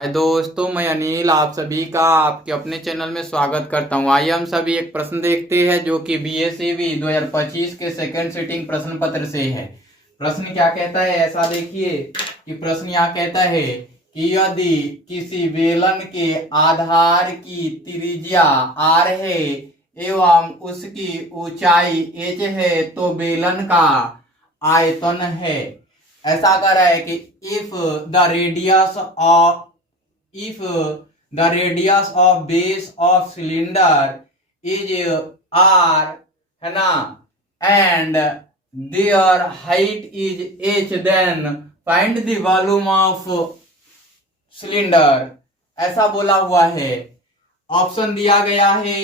हाय दोस्तों, मैं अनिल आप सभी का आपके अपने चैनल में स्वागत करता हूं। आइए हम सभी एक प्रश्न देखते हैं जो कि बीएसईबी 2025 के सेकंड सिटिंग प्रश्न पत्र से है। प्रश्न क्या कहता है, ऐसा देखिए कि प्रश्न यहाँ कहता है कि यदि किसी बेलन के आधार की त्रिज्या r है एवं उसकी ऊंचाई h है तो बेलन का आयतन है। ऐसा कह रहा है कि if the radius of if the radius of base of cylinder is r है ना and their height is h then find the volume of cylinder, ऐसा बोला हुआ है। ऑप्शन दिया गया है,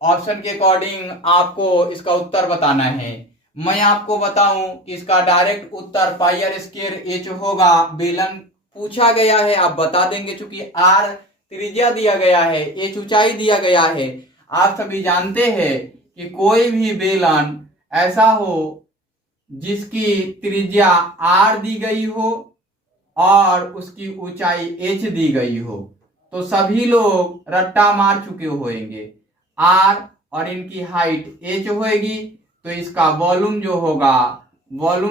ऑप्शन के अकॉर्डिंग आपको इसका उत्तर बताना है। मैं आपको बताऊं कि इसका डायरेक्ट उत्तर पाई आर स्क्वायर एच होगा। बेलन पूछा गया है, आप बता देंगे चूंकि आर त्रिज्या दिया गया है, एच ऊंचाई दिया गया है। आप सभी जानते हैं कि कोई भी बेलन ऐसा हो जिसकी त्रिज्या आर दी गई हो और उसकी ऊंचाई एच दी गई हो, तो सभी लोग रट्टा मार चुके होंगे। आर और इनकी हाइट एच होगी, तो इसका वॉल्यूम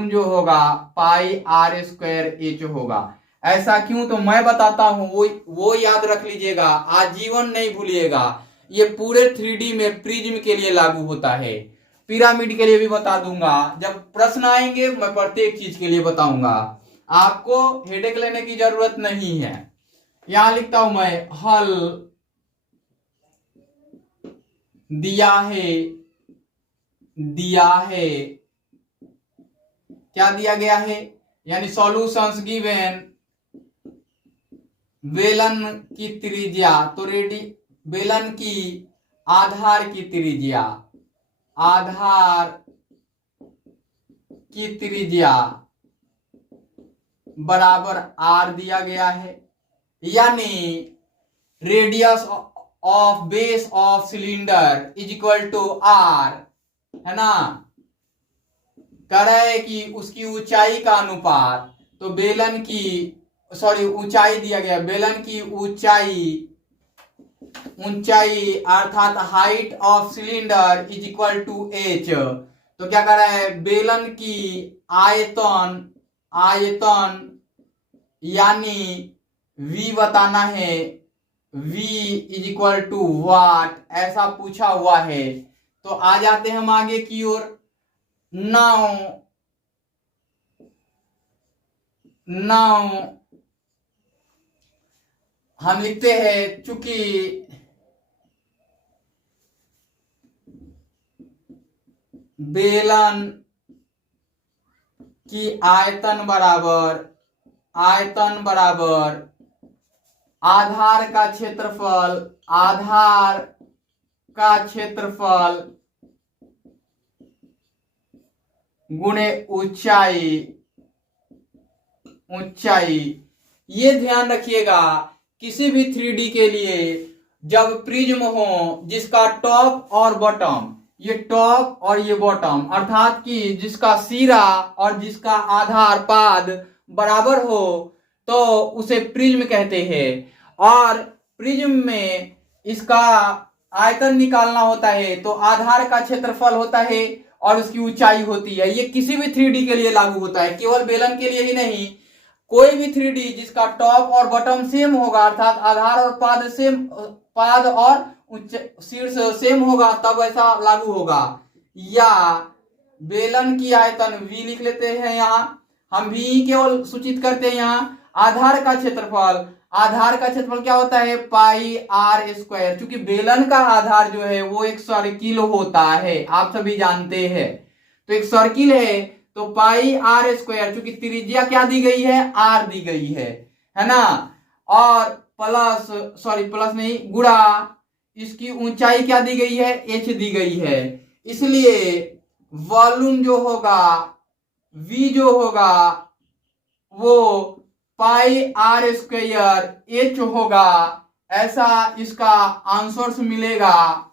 जो होगा पाई आर स्क्वायर एच होगा। ऐसा क्यों, तो मैं बताता हूं, वो याद रख लीजिएगा, आजीवन नहीं भूलिएगा। ये पूरे 3D में प्रिज्म के लिए लागू होता है, पिरामिड के लिए भी बता दूंगा। जब प्रश्न आएंगे मैं प्रत्येक चीज के लिए बताऊंगा, आपको हेडेक लेने की जरूरत नहीं है। यहां लिखता हूं मैं, हल दिया है क्या दिया गया है, यानी सॉल्यूशंस गिवन। बेलन की त्रिज्या, तो बेलन की आधार की त्रिज्या बराबर आर दिया गया है, यानी radius of base of cylinder is equal to R, है ना। कह रहा है कि उसकी ऊंचाई का अनुपात, तो बेलन की ऊंचाई दिया गया, बेलन की ऊंचाई अर्थात height of cylinder is equal to H. तो क्या कर रहा है, बेलन की आयतन यानी V बताना है, V इज इक्वल टू वाट, ऐसा पूछा हुआ है। तो आ जाते हम आगे की ओर। नाउ हम लिखते हैं, चूंकि बेलन की आयतन बराबर आधार का क्षेत्रफल गुणे ऊंचाई। ये ध्यान रखिएगा, किसी भी 3D के लिए जब प्रिज्म हो जिसका टॉप और बॉटम, ये टॉप और ये बॉटम, अर्थात कि जिसका सिरा और जिसका आधार पाद बराबर हो, तो उसे प्रिज्म कहते हैं। और प्रिज्म में इसका आयतन निकालना होता है, तो आधार का क्षेत्रफल होता है और उसकी ऊंचाई होती है। ये किसी भी 3D के लिए लागू होता है, केवल बेलन के लिए ही नहीं। कोई भी 3D जिसका टॉप और बॉटम सेम होगा, अर्थात आधार और पाद और शीर्ष सेम होगा, तब ऐसा लागू होगा। या बेलन की आयतन V लिख लेते हैं, यहाँ हम V केवल सूचित करते हैं। यहाँ आधार का क्षेत्रफल क्या होता है, पाई आर स्क्वायर। क्योंकि बेलन का आधार जो है वो एक सर्किल होता है, आप सभी जानते हैं। तो एक सर्किल है, तो पाई आर स्क्वायर, चूंकि त्रिज्या क्या दी गई है, आर दी गई है ना। और प्लस नहीं, गुणा इसकी ऊंचाई क्या दी गई है, एच दी गई है। इसलिए वॉल्यूम जो होगा, V जो होगा, वो पाई आर स्क्वायर एच होगा। ऐसा इसका आंसर मिलेगा।